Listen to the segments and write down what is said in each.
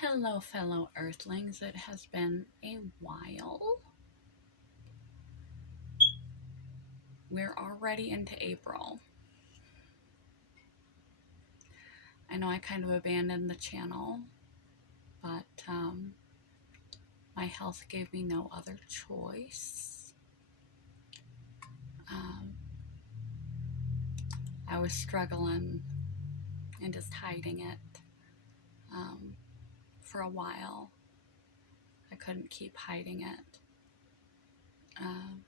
Hello, fellow Earthlings. It has been a while. We're already into April. I know I kind of abandoned the channel, but my health gave me no other choice. Um, I was struggling and just hiding it for a while. I couldn't keep hiding it. Um,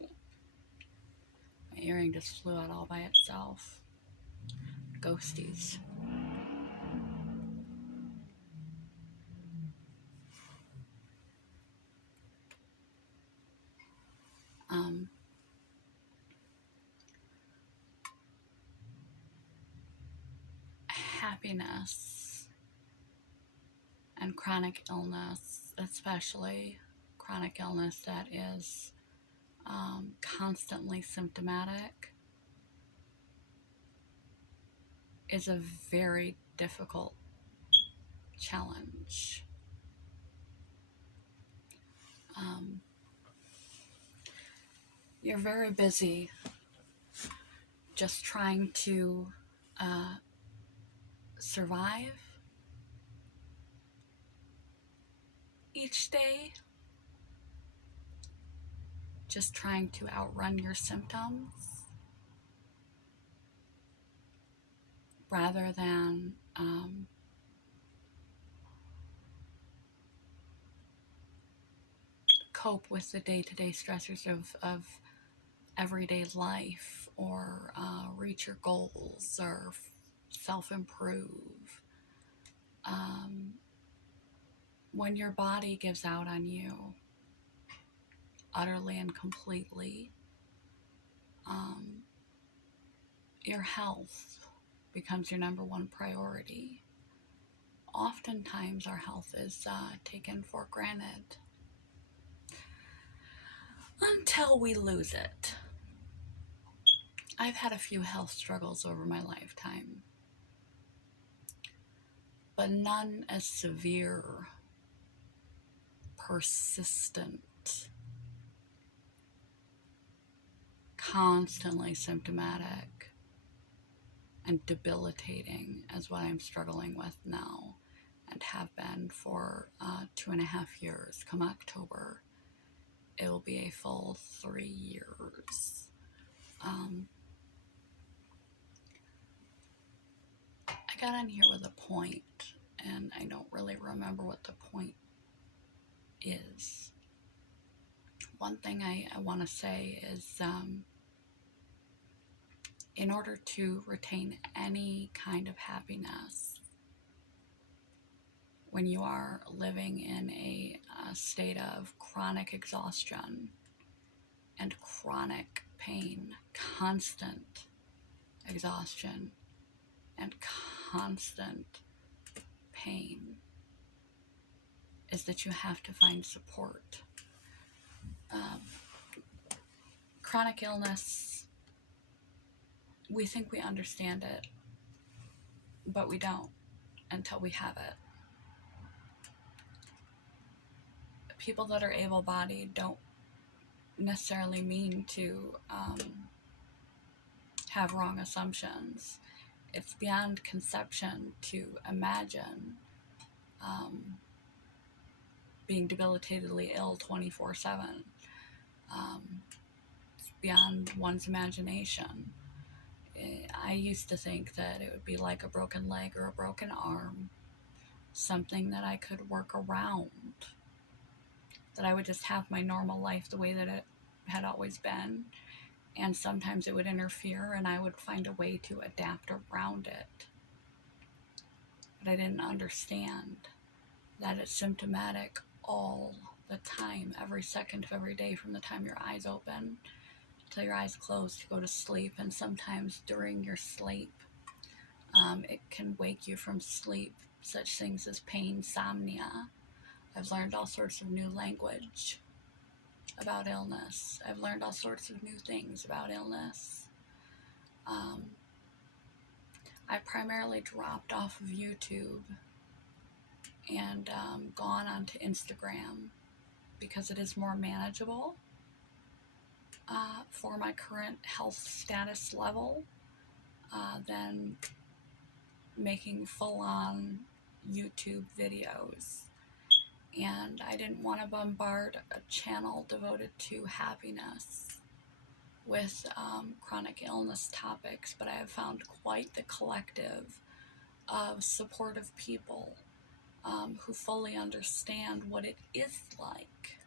my earring just flew out all by itself. Ghosties. Um, Happiness and chronic illness, especially chronic illness that is constantly symptomatic, is a very difficult challenge. Um, you're very busy just trying to uh, survive each day, just trying to outrun your symptoms rather than cope with the day-to-day stressors of everyday life, or reach your goals, or self-improve. When your body gives out on you utterly and completely, your health becomes your number one priority. Oftentimes our health is taken for granted until we lose it. I've had a few health struggles over my lifetime, but none as severe, persistent, constantly symptomatic, and debilitating as what I'm struggling with now, and have been for 2.5 years. Come October, it will be a full 3 years. I got on here with a point, and I don't really remember what the point is. One thing I want to say is in order to retain any kind of happiness, when you are living in a state of chronic exhaustion and chronic pain, constant exhaustion and constant pain, is that you have to find support. Chronic illness, we think we understand it, but we don't until we have it. People that are able-bodied don't necessarily mean to have wrong assumptions. It's beyond conception to imagine being debilitatedly ill 24/7. It's beyond one's imagination. I used to think that it would be like a broken leg or a broken arm, something that I could work around, that I would just have my normal life the way that it had always been, and sometimes it would interfere and I would find a way to adapt around it. But I didn't understand that it's symptomatic all the time, every second of every day, from the time your eyes open till your eyes close to go to sleep. And sometimes during your sleep, it can wake you from sleep, such things as pain, insomnia. I've learned all sorts of new language about illness. I've learned all sorts of new things about illness. I primarily dropped off of YouTube and gone onto Instagram because it is more manageable for my current health status level than making full-on YouTube videos. And I didn't want to bombard a channel devoted to happiness with chronic illness topics, but I have found quite the collective of supportive people who fully understand what it is like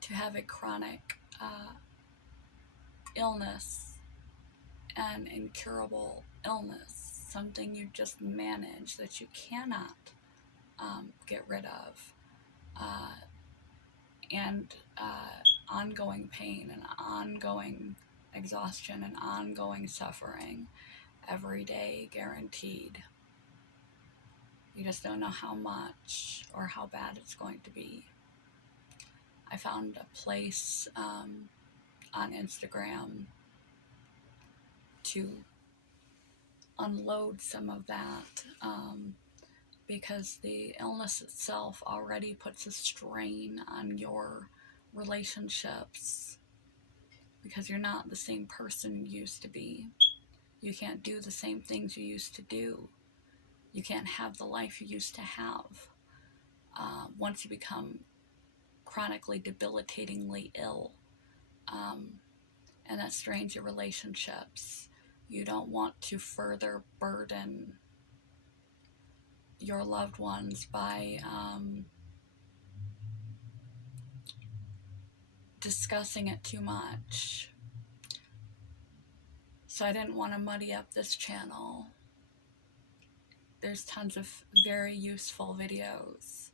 to have a chronic illness, an incurable illness, something you just manage that you cannot get rid of, and ongoing pain and ongoing exhaustion and ongoing suffering every day, guaranteed. You just don't know how much or how bad it's going to be. I found a place on Instagram to unload some of that because the illness itself already puts a strain on your relationships because you're not the same person you used to be. You can't do the same things you used to do. You can't have the life you used to have. Once you become chronically debilitatingly ill, and that strains your relationships. You don't want to further burden your loved ones by discussing it too much. So I didn't want to muddy up this channel. There's tons of very useful videos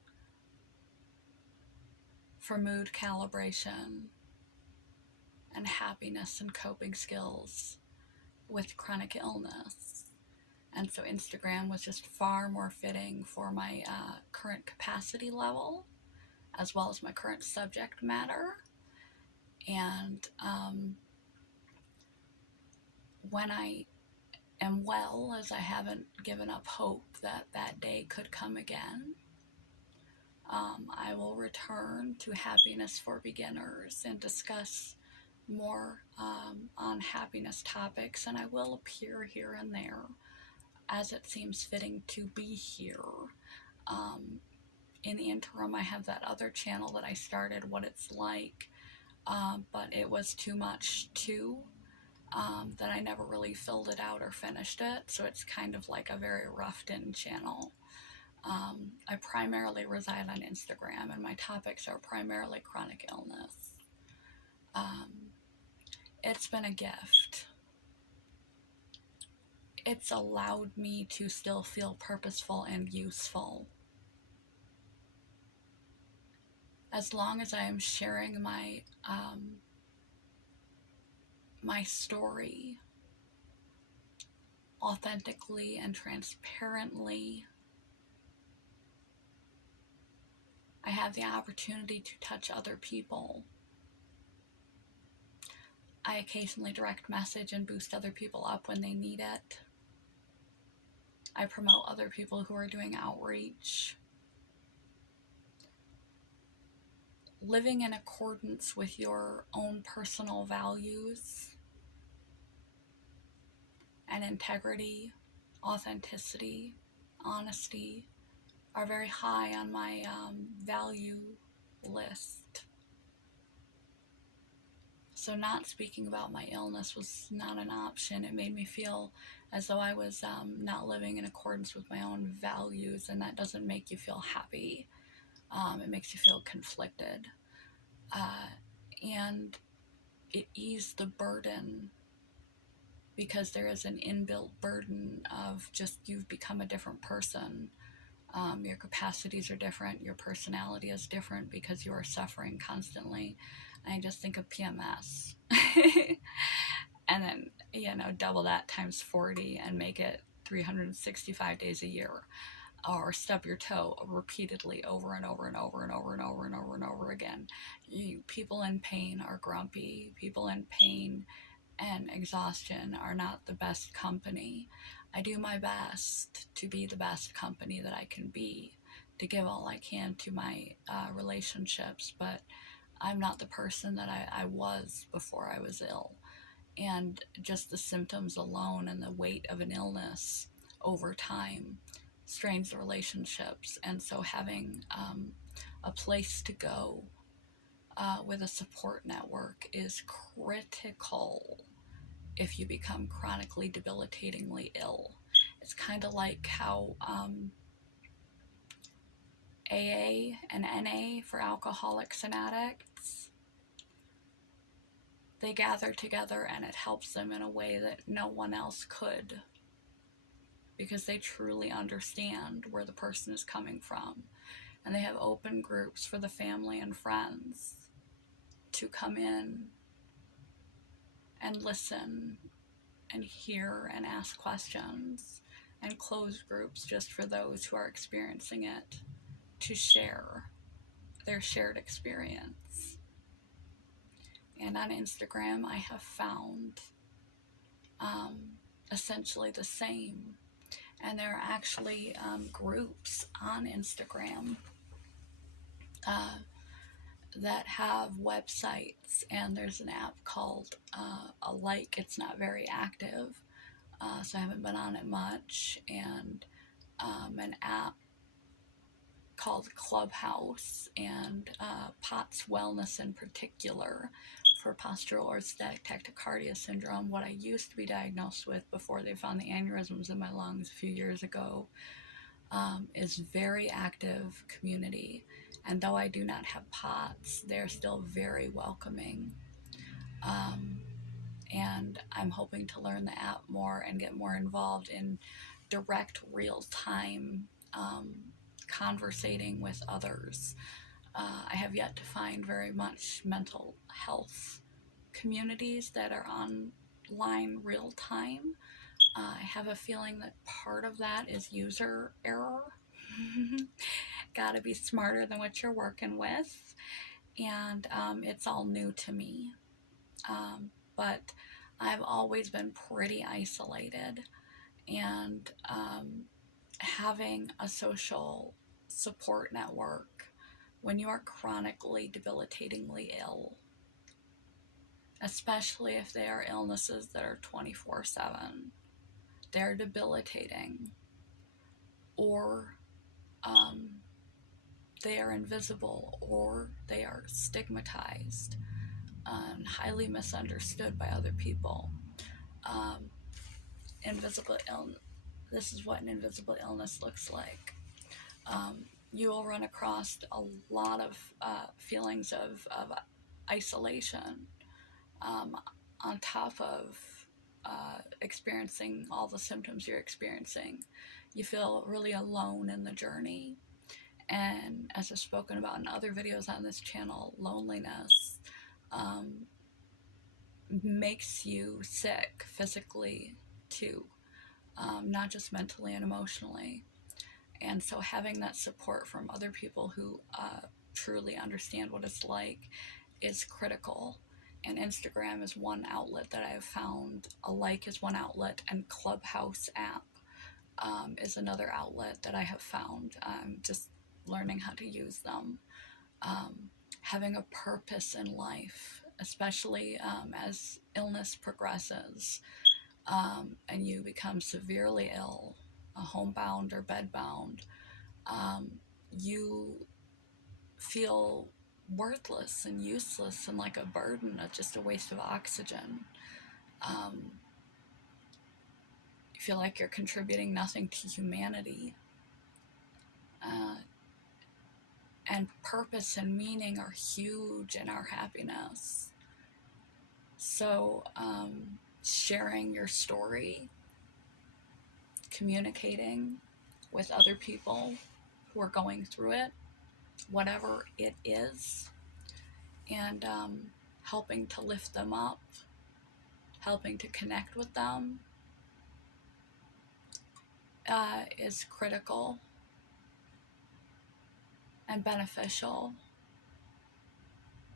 for mood calibration and happiness and coping skills with chronic illness. And so Instagram was just far more fitting for my current capacity level, as well as my current subject matter. And when I am well, as I haven't given up hope that that day could come again, I will return to Happiness for Beginners and discuss more on happiness topics, and I will appear here and there as it seems fitting to be here. In the interim, I have that other channel that I started, What It's Like, but it was too much too, that I never really filled it out or finished it, so it's kind of like a very roughed-in channel. I primarily reside on Instagram, and my topics are primarily chronic illness. It's been a gift. It's allowed me to still feel purposeful and useful. As long as I am sharing my story authentically and transparently, I have the opportunity to touch other people. I occasionally direct message and boost other people up when they need it. I promote other people who are doing outreach. Living in accordance with your own personal values and integrity, authenticity, honesty are very high on my value list. So not speaking about my illness was not an option. It made me feel as though I was not living in accordance with my own values, and that doesn't make you feel happy. It makes you feel conflicted. And it eased the burden, because there is an inbuilt burden of just you've become a different person. Your capacities are different. Your personality is different because you are suffering constantly. And I just think of PMS. And then, double that times 40 and make it 365 days a year. Or stub your toe repeatedly over and over and over and over and over and over and over again. People in pain are grumpy. People in pain and exhaustion are not the best company. I do my best to be the best company that I can be, to give all I can to my relationships, but I'm not the person that I was before I was ill. And just the symptoms alone and the weight of an illness over time strains the relationships. And so having a place to go with a support network is critical if you become chronically debilitatingly ill. It's kind of like how AA and NA for alcoholics and addicts, they gather together and it helps them in a way that no one else could, because they truly understand where the person is coming from. And they have open groups for the family and friends to come in and listen and hear and ask questions, and closed groups just for those who are experiencing it to share their shared experience. And on Instagram, I have found essentially the same. And there are actually groups on Instagram that have websites, and there's an app called Alike. It's not very active, so I haven't been on it much, and an app called Clubhouse, and POTS Wellness in particular for postural orthostatic tachycardia syndrome, what I used to be diagnosed with before they found the aneurysms in my lungs a few years ago, is very active community. And though I do not have POTS, they're still very welcoming. And I'm hoping to learn the app more and get more involved in direct, real-time conversating with others. I have yet to find very much mental health communities that are online real-time. I have a feeling that part of that is user error. Gotta be smarter than what you're working with. And it's all new to me. But I've always been pretty isolated. And having a social support network when you are chronically debilitatingly ill, especially if they are illnesses that are 24/7, they're debilitating, or they are invisible, or they are stigmatized and highly misunderstood by other people. Invisible illness. This is what an invisible illness looks like. You will run across a lot of feelings of isolation on top of experiencing all the symptoms you're experiencing. You feel really alone in the journey. And as I've spoken about in other videos on this channel, loneliness makes you sick physically too, not just mentally and emotionally. And so having that support from other people who truly understand what it's like is critical. And Instagram is one outlet that I have found. Alike is one outlet, and Clubhouse app is another outlet that I have found. Just learning how to use them. Having a purpose in life, especially as illness progresses and you become severely ill, homebound or bedbound, you feel worthless and useless and like a burden, just a waste of oxygen. You feel like you're contributing nothing to humanity. And purpose and meaning are huge in our happiness. So sharing your story, communicating with other people who are going through it, whatever it is, and helping to lift them up, helping to connect with them is critical and beneficial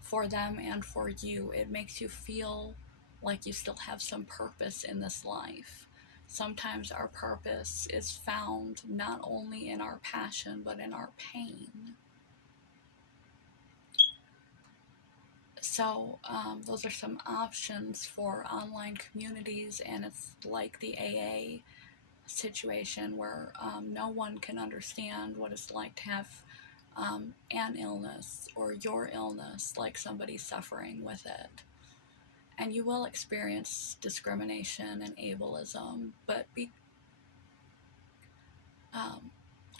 for them and for you. It makes you feel like you still have some purpose in this life. Sometimes our purpose is found not only in our passion, but in our pain. So those are some options for online communities, and it's like the AA situation where no one can understand what it's like to have an illness or your illness, like somebody suffering with it. And you will experience discrimination and ableism, but be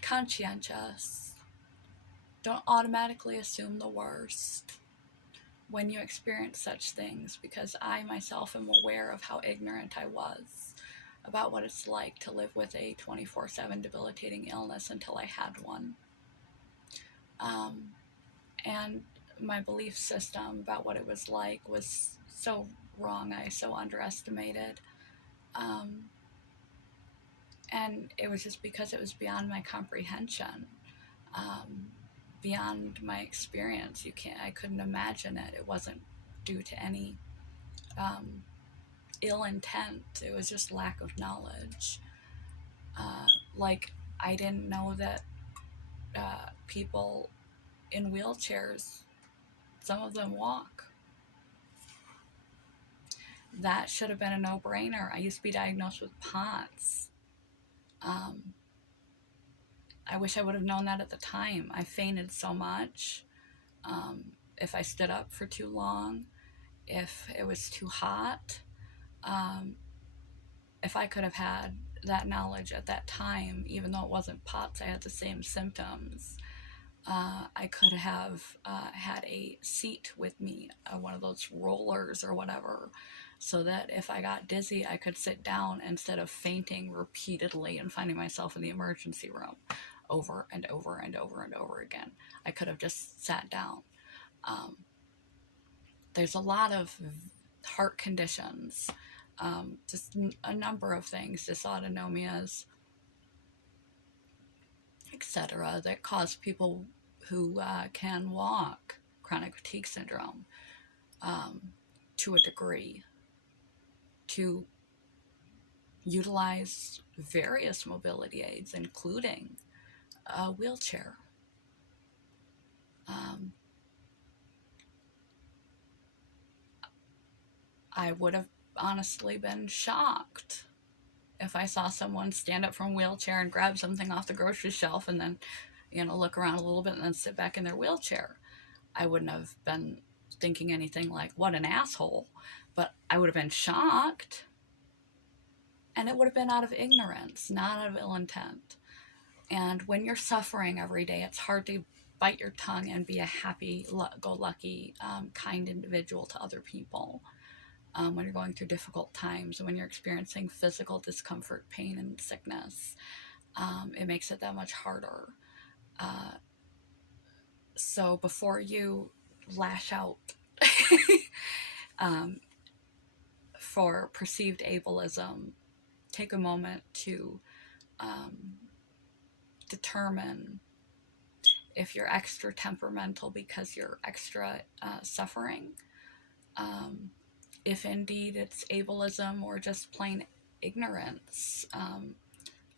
conscientious. Don't automatically assume the worst when you experience such things, because I myself am aware of how ignorant I was about what it's like to live with a 24/7 debilitating illness until I had one. And my belief system about what it was like was so wrong. I so underestimated. And it was just because it was beyond my comprehension, beyond my experience. I couldn't imagine it. It wasn't due to any ill intent. It was just lack of knowledge. Like, I didn't know that people in wheelchairs, some of them walk. That should have been a no-brainer. I used to be diagnosed with POTS. I wish I would have known that at the time. I fainted so much. If I stood up for too long, if it was too hot, if I could have had that knowledge at that time, even though it wasn't POTS, I had the same symptoms. I could have had a seat with me, one of those rollers or whatever, so that if I got dizzy, I could sit down instead of fainting repeatedly and finding myself in the emergency room over and over and over and over again. I could have just sat down. There's a lot of heart conditions, just a number of things, dysautonomias, etc., that cause people who can walk chronic fatigue syndrome to a degree to utilize various mobility aids, including a wheelchair. I would have honestly been shocked if I saw someone stand up from a wheelchair and grab something off the grocery shelf and then, look around a little bit and then sit back in their wheelchair. I wouldn't have been thinking anything like, what an asshole, but I would have been shocked. And it would have been out of ignorance, not out of ill intent. And when you're suffering every day, it's hard to bite your tongue and be a happy-go-lucky, kind individual to other people. When you're going through difficult times, and when you're experiencing physical discomfort, pain, and sickness, it makes it that much harder. So before you lash out for perceived ableism, take a moment to determine if you're extra temperamental because you're extra suffering, if indeed it's ableism or just plain ignorance,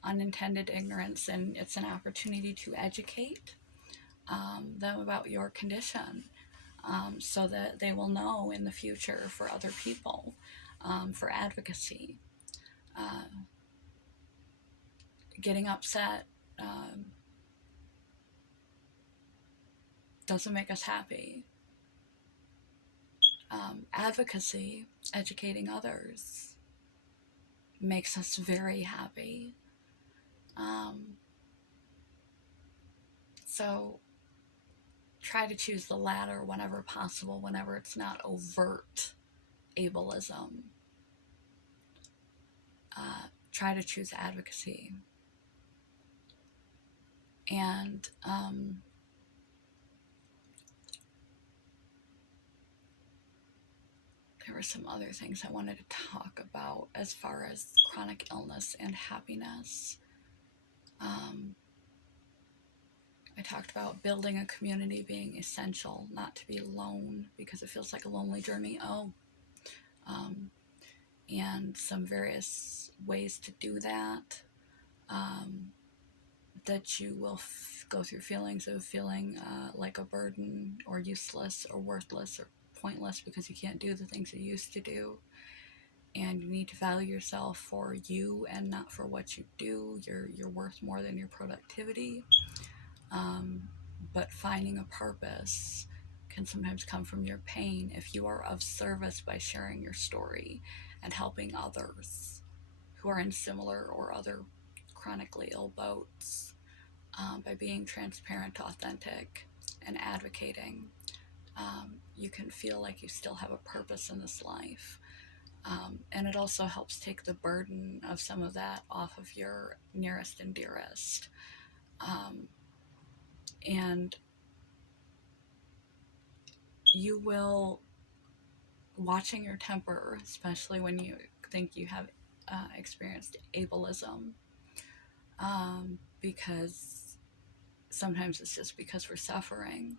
unintended ignorance, and it's an opportunity to educate them about your condition, so that they will know in the future for other people, for advocacy. Getting upset doesn't make us happy. Advocacy, educating others, makes us very happy. So try to choose the latter whenever possible, whenever it's not overt ableism. Try to choose advocacy. And there were some other things I wanted to talk about as far as chronic illness and happiness. I talked about building a community being essential, not to be alone because it feels like a lonely journey. and some various ways to do that. That you will go through feelings of feeling like a burden or useless or worthless or pointless because you can't do the things you used to do. And you need to value yourself for you and not for what you do. You're worth more than your productivity. But finding a purpose can sometimes come from your pain if you are of service by sharing your story and helping others who are in similar or other chronically ill boats, by being transparent, authentic, and advocating. You can feel like you still have a purpose in this life. And it also helps take the burden of some of that off of your nearest and dearest. And you will, watching your temper, especially when you think you have experienced ableism, because sometimes it's just because we're suffering,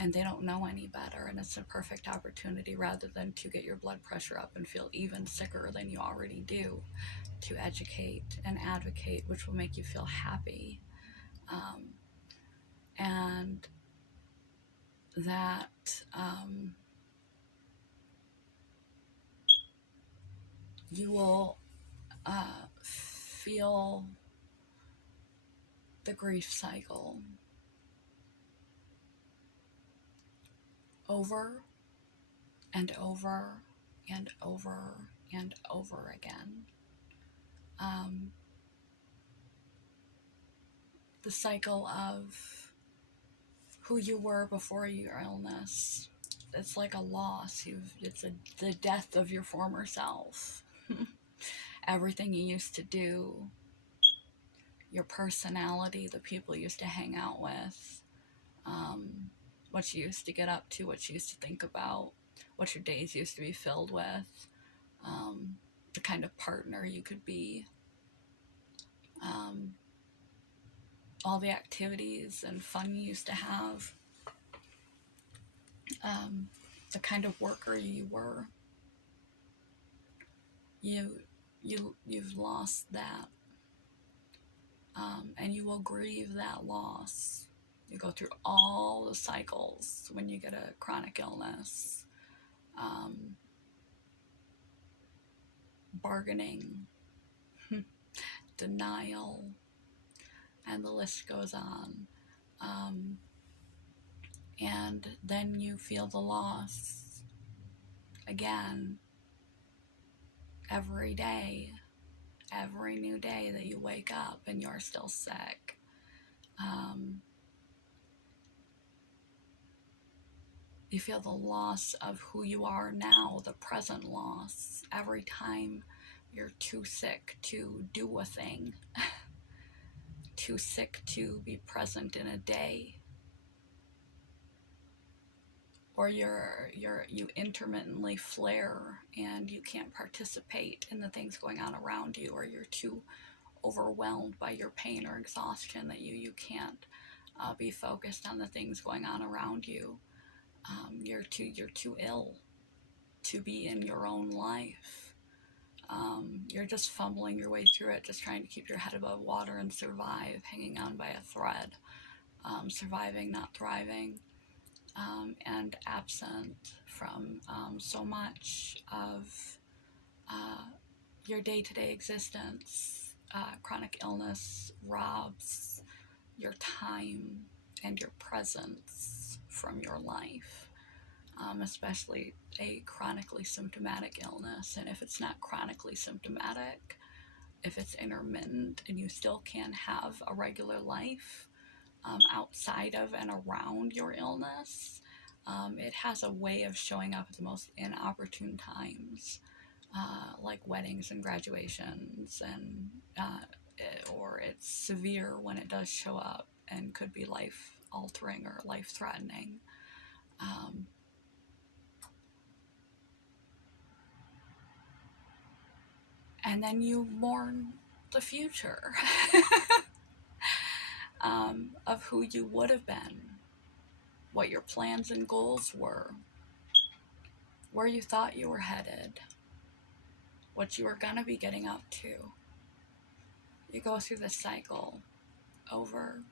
and they don't know any better, and it's a perfect opportunity, rather than to get your blood pressure up and feel even sicker than you already do, to educate and advocate, which will make you feel happy. And that you will feel the grief cycle over and over and over and over again. The cycle of who you were before your illness. It's like a loss. It's the death of your former self. Everything you used to do, your personality, the people you used to hang out with, what you used to get up to, what you used to think about, what your days used to be filled with, the kind of partner you could be, all the activities and fun you used to have, the kind of worker you were. You've lost that, and you will grieve that loss. You go through all the cycles when you get a chronic illness, bargaining, denial, and the list goes on. And then you feel the loss again every day, every new day that you wake up and you're still sick. You feel the loss of who you are now, the present loss, every time you're too sick to do a thing, too sick to be present in a day, or you intermittently flare and you can't participate in the things going on around you, or you're too overwhelmed by your pain or exhaustion that you can't be focused on the things going on around you. You're too ill to be in your own life. You're just fumbling your way through it, just trying to keep your head above water and survive, hanging on by a thread, surviving, not thriving, and absent from so much of your day-to-day existence. Chronic illness robs your time and your presence from your life, especially a chronically symptomatic illness. And if it's not chronically symptomatic, if it's intermittent and you still can have a regular life outside of and around your illness, it has a way of showing up at the most inopportune times, like weddings and graduations, and or it's severe when it does show up and could be life-altering or life-threatening. And then you mourn the future of who you would have been, what your plans and goals were, where you thought you were headed, what you were going to be getting up to. You go through this cycle over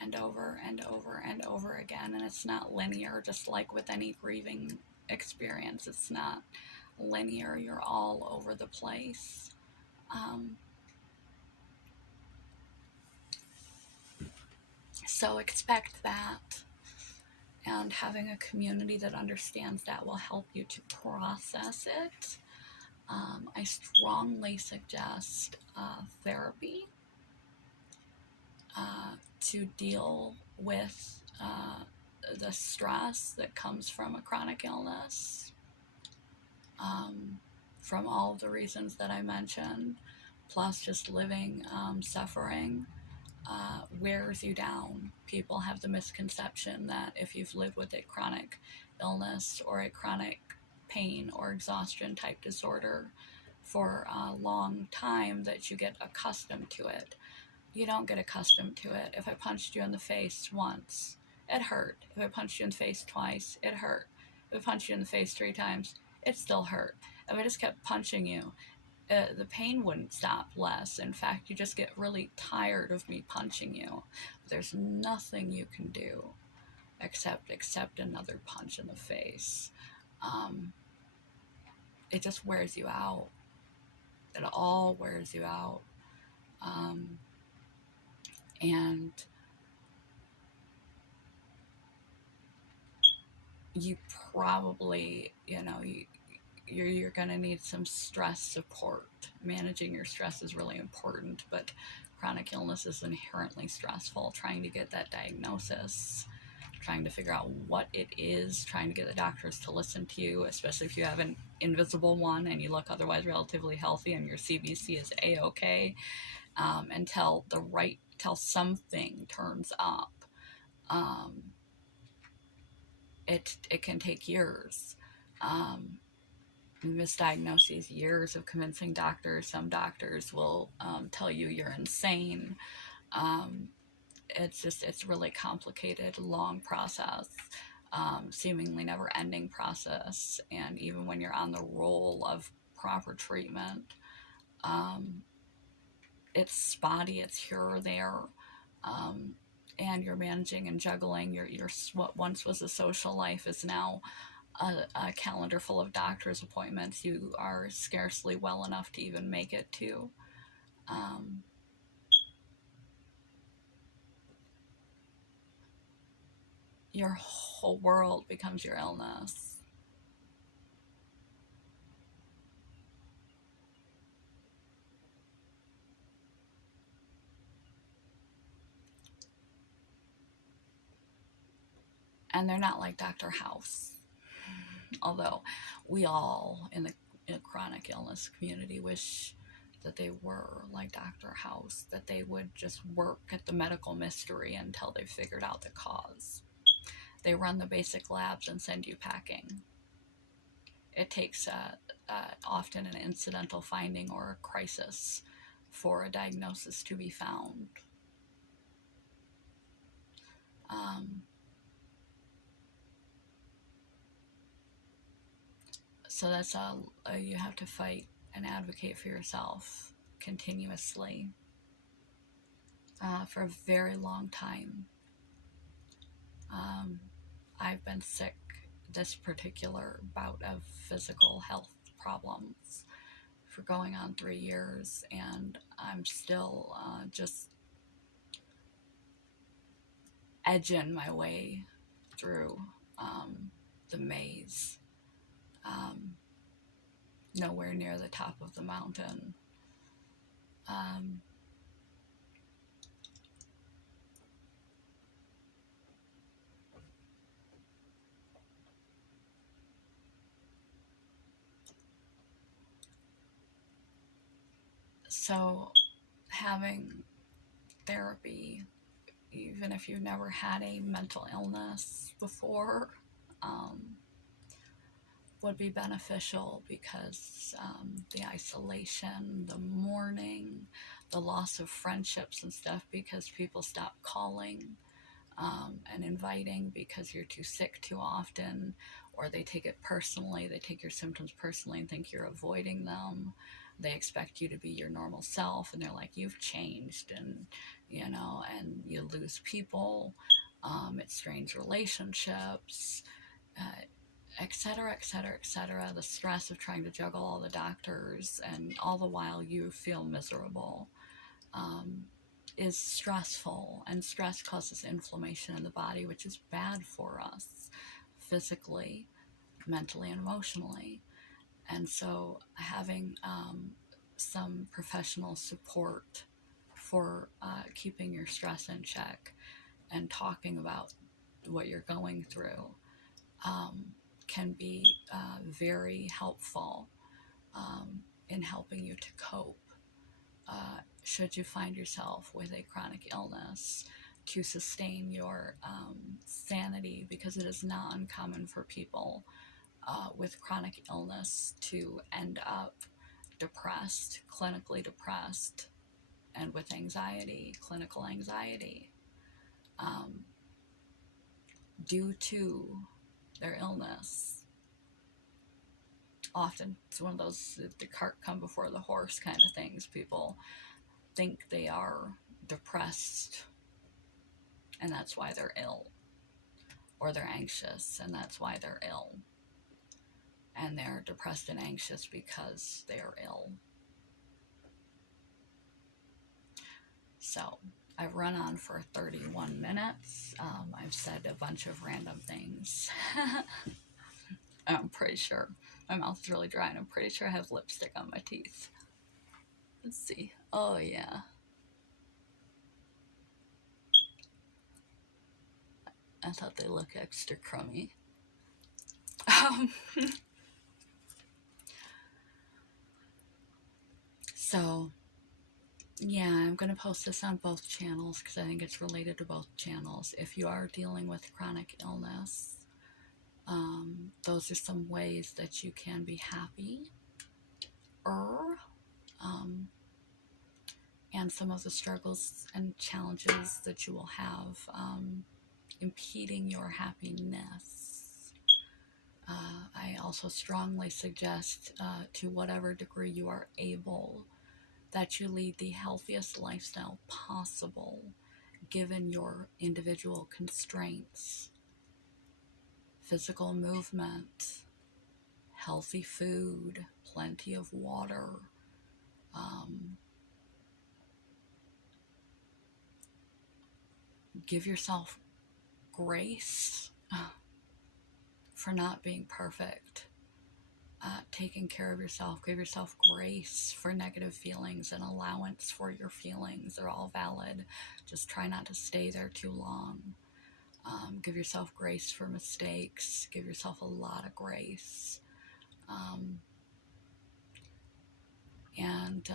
and over and over and over again, and it's not linear, just like with any grieving experience. It's not linear, you're all over the place. So expect that, and having a community that understands that will help you to process it. I strongly suggest therapy to deal with the stress that comes from a chronic illness, from all of the reasons that I mentioned, plus just living, suffering, wears you down. People have the misconception that if you've lived with a chronic illness or a chronic pain or exhaustion type disorder for a long time, that you get accustomed to it. You don't get accustomed to it. If I punched you in the face once, it hurt. If I punched you in the face twice, it hurt. If I punched you in the face 3 times, it still hurt. If I just kept punching you, the pain wouldn't stop less. In fact, you just get really tired of me punching you. There's nothing you can do except accept another punch in the face. It just wears you out. It all wears you out. And you probably, you're going to need some stress support. Managing your stress is really important, but chronic illness is inherently stressful. Trying to get that diagnosis, trying to figure out what it is, trying to get the doctors to listen to you, especially if you have an invisible one and you look otherwise relatively healthy and your CBC is A-OK, until something turns up. It can take years. Misdiagnoses, years of convincing doctors. Some doctors will tell you you're insane. It's really complicated, long process, seemingly never-ending process. And even when you're on the roll of proper treatment, it's spotty, it's here or there. And you're managing and juggling your what once was a social life is now a calendar full of doctor's appointments you are scarcely well enough to even make it to. Your whole world becomes your illness. And they're not like Dr. House. Although we all in the chronic illness community wish that they were like Dr. House, that they would just work at the medical mystery until they figured out the cause. They run the basic labs and send you packing. It takes often an incidental finding or a crisis for a diagnosis to be found. So that's you have to fight and advocate for yourself continuously for a very long time. I've been sick, this particular bout of physical health problems, for going on 3 years, and I'm still just edging my way through the maze. Nowhere near the top of the mountain. So having therapy, even if you've never had a mental illness before, would be beneficial, because the isolation, the mourning, the loss of friendships and stuff, because people stop calling, and inviting because you're too sick too often, or they take it personally. They take your symptoms personally and think you're avoiding them. They expect you to be your normal self, and they're like, you've changed, and and you lose people. It strains relationships, etc., etc., etc. The stress of trying to juggle all the doctors, and all the while you feel miserable, um, is stressful, and stress causes inflammation in the body, which is bad for us physically, mentally, and emotionally. And so, having some professional support for keeping your stress in check and talking about what you're going through um, can be very helpful in helping you to cope. Should you find yourself with a chronic illness, to sustain your sanity, because it is not uncommon for people with chronic illness to end up depressed, clinically depressed, and with anxiety, clinical anxiety, um, due to their illness. Often it's one of those the cart come before the horse kind of things. People think they are depressed, and that's why they're ill, or they're anxious and that's why they're ill, and they're depressed and anxious because they're ill. So I've run on for 31 minutes. I've said a bunch of random things. I'm pretty sure my mouth is really dry, and I'm pretty sure I have lipstick on my teeth. Let's see. Oh yeah, I thought they looked extra crummy. Um, so yeah, I'm going to post this on both channels because I think it's related to both channels. If you are dealing with chronic illness, those are some ways that you can be happy, um, and some of the struggles and challenges that you will have impeding your happiness. I also strongly suggest, to whatever degree you are able, that you lead the healthiest lifestyle possible given your individual constraints. Physical movement, healthy food, plenty of water, give yourself grace for not being perfect. Taking care of yourself, give yourself grace for negative feelings and allowance for your feelings. They're all valid. Just try not to stay there too long. Give yourself grace for mistakes. Give yourself a lot of grace. And